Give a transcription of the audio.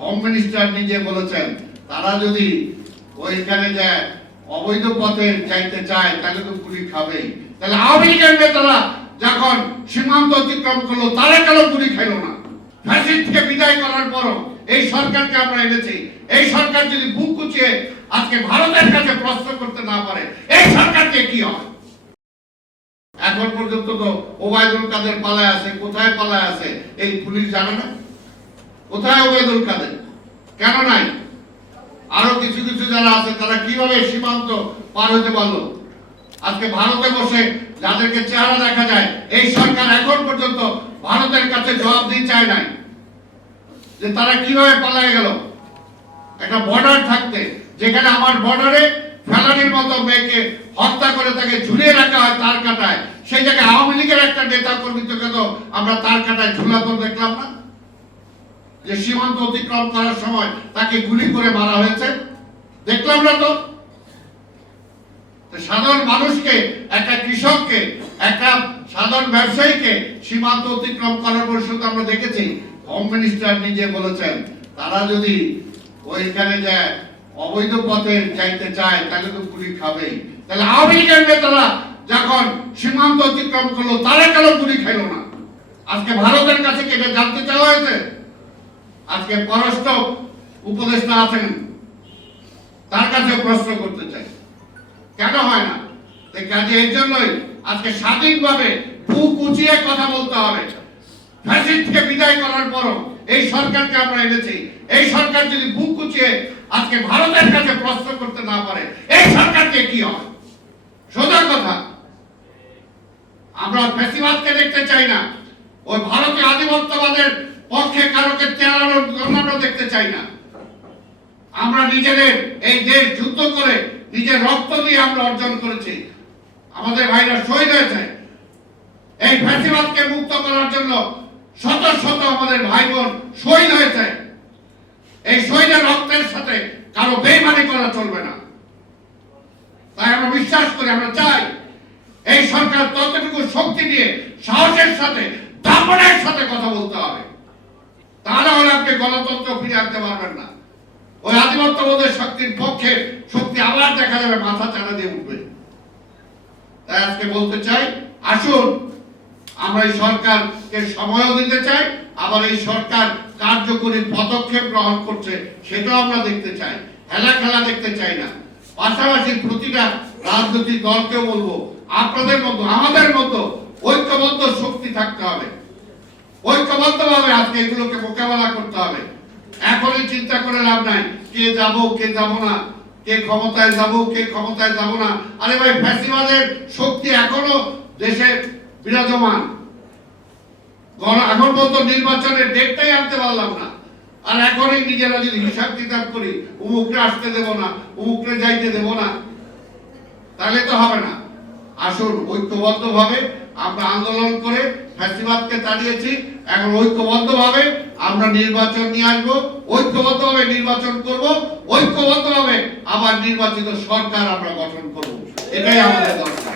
Home minister নিজে বলেছেন তারা যদি ওইখানে যায় অবৈধ পথে যাইতে চায় তাহলে তো গুলি খাবেই। তাহলে আওয়ামী লীগের নেতারা যখন সীমান্ত অতিক্রম করলো তারা কেন গুলি খাইল না? ফ্যাসিস্টকে বিদায় করার পরও এই সরকারকে আমরা এনেছি। এই সরকার যদি বুক কুচিয়ে আজকে ভারতের কাছে প্রশ্ন করতে না পারে এই সরকারকে কি হয়? এখন পর্যন্ত তো ওবায়দুল কাদের পালায় আছে, কোথায় পালায় আছে এই পুলিশ জানে না? কোথায় ওবায়দুল কাদের? কেন নাই? আরো কিছু কিছু যারা আছে তারা কিভাবে সীমান্ত পার হতে পারলো? আজকে ভারতে বসে যাদেরকে চেহারা দেখা যায় এই সরকার এখন পর্যন্ত ভারতের কাছে জবাব দিতে চায় নাই যে তারা কিভাবে পালায় গেল। একটা বর্ডার থাকতে যেখানে আমার বর্ডারে ফেলানির মতো মেয়েকে হত্যা করে তাকে ঝুলিয়ে রাখা হয় তার কাটায়, সেই জায়গায় আওয়ামী লীগের একটা নেতা কর্মীকে তো আমরা তার কাটায় ঝুলাতো দেখলাম না? যে সীমান্ত অতিক্রম করার সময় তাকে গুলি করে মারা হয়েছে দেখলাম না তো? সাধারণ মানুষকে, একটা কৃষককে, একটা সাধারণ ব্যবসায়ীকে সীমান্ত অতিক্রম করার পর শুধু আমরা দেখেছি হোম মিনিস্টার নিজে বলেছেন তারা যদি ওইখানে যায় অবৈধ পথে যাইতে চায় তাহলে তো গুলি খাবেই। তাহলে আওয়ামী লীগের নেতারা যখন সীমান্ত অতিক্রম করলো তারা কেন গুলি খাইল না? আজকে ভারতের কাছে কি এটা জানতে চাওয়া হয়েছে? আজকে পররাষ্ট্র উপদেষ্টা আছেন, তার কাছে প্রশ্ন করতে চাই কেন হয় না? কাজে এর জন্যই আজকে স্বাধীনভাবে বুক উঁচিয়ে কথা বলতে হবে। ফ্যাসিস্টকে বিদায় করার পরও এই সরকারকে আমরা এনেছি। এই সরকার যদি বুক উঁচিয়ে আজকে ভারতের কাছে প্রশ্ন করতে না পারে এই সরকারকে কি হয়? সোজা কথা, আমরা ফ্যাসিবাদকে দেখতে চাই না, ওই ভারতীয় আধিপত্যবাদের পক্ষে কারোকে তেলানো দেখতে চাই না। আমরা নিজেদের এই দেশ যুদ্ধ করে নিজের রক্ত দিয়ে আমরা অর্জন করেছি, আমাদের ভাইরা শহীদ হয়েছে। এই ফ্যাসিবাদকে মুক্ত করার জন্য শত শত আমাদের ভাই বোন শহীদ হয়েছে। এই শহীদের রক্তের সাথে কারো বেইমানি করা চলবে না। তাই আমরা বিশ্বাস করি, আমরা চাই এই সরকার ততটুকু শক্তি দিয়ে সাহসের সাথে দাপটের সাথে কথা বলতে হবে। তাহলে হলে আপনি গণতন্ত্র ফিরে আনতে পারবেন না। ওই আধিপত্যবোধের শক্তির পক্ষে শক্তি আবার দেখা যাবে মাথা চাড়া দিয়ে উঠবে। তাই আজকে বলতে চাই, আসুন আমরা এই সরকারকে সময়ও দিতে চাই, আবার এই সরকার কার্যকরী পদক্ষেপ গ্রহণ করছে সেটাও আমরা দেখতে চাই। খেলা দেখতে চাই না। পাশাপাশি প্রতিটা রাজনৈতিক দলকেও বলবো আপনাদের মতো আমাদের মতো ঐক্যবদ্ধ শক্তি থাকতে হবে। ঐক্যবদ্ধভাবে আজকে এগুলোকে মোকাবেলা করতে হবে। এখনই চিন্তা করে লাভ নাই কে যাব কে যাব না, কে ক্ষমতায় যাব কে ক্ষমতায় যাব না। আরে ভাই, ফ্যাসিবাদের শক্তি এখনো দেশে বিরাজমান। এখন পর্যন্ত নির্বাচনের ডেটটাই আনতে পারলাম না, আর এখনই নিজেরা যদি হিসাব কিতাব করি উমুকরে আসতে দেব না, উমুকরে যাইতে দেব না, তাহলে তো হবে না। আসুন ঐক্যবদ্ধভাবে আমরা আন্দোলন করে ফ্যাসিবাদকে তাড়িয়েছি, এখন ঐক্যবদ্ধভাবে আমরা নির্বাচন নিয়ে আসবো, ঐক্যবদ্ধভাবে নির্বাচন করব, ঐক্যবদ্ধভাবে আবার নির্বাচিত সরকার আমরা গঠন করব। এটাই আমাদের দরকার।